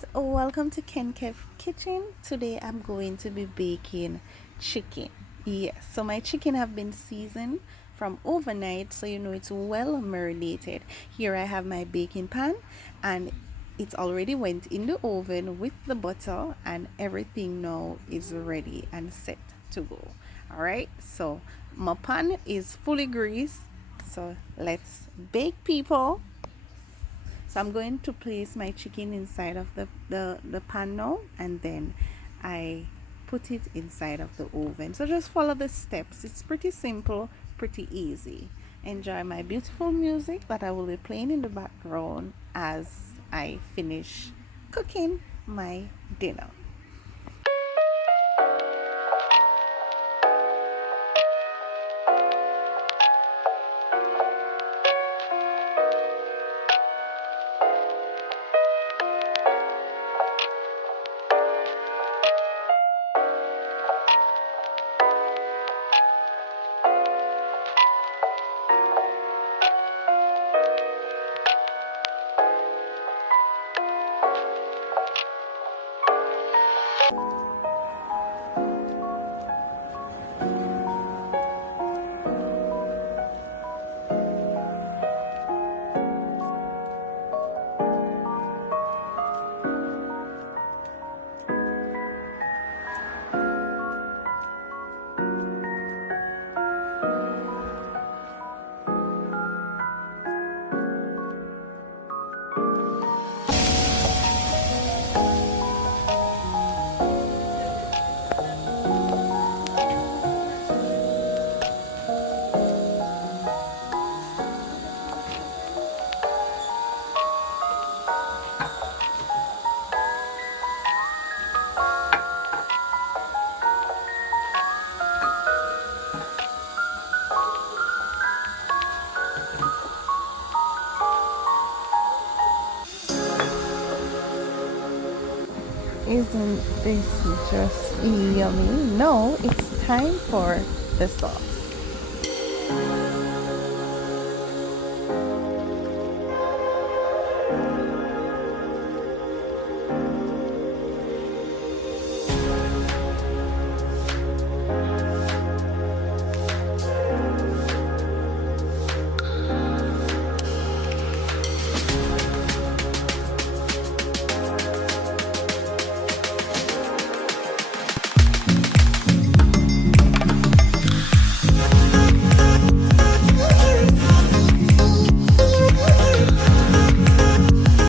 guys, welcome to KenKev kitchen. Today I'm going to be baking chicken. Yes, so my chicken have been seasoned from overnight, so you know it's well marinated. Here I have my baking pan and it's already went in the oven with the butter and everything now is ready and set to go. All right, so my pan is fully greased. So let's bake, people. So I'm going to place my chicken inside of the pan now, and then I put it inside of the oven. So just follow the steps. It's pretty simple, pretty easy. Enjoy my beautiful music that I will be playing in the background as I finish cooking my dinner. Isn't this just yummy? No, it's time for the sauce.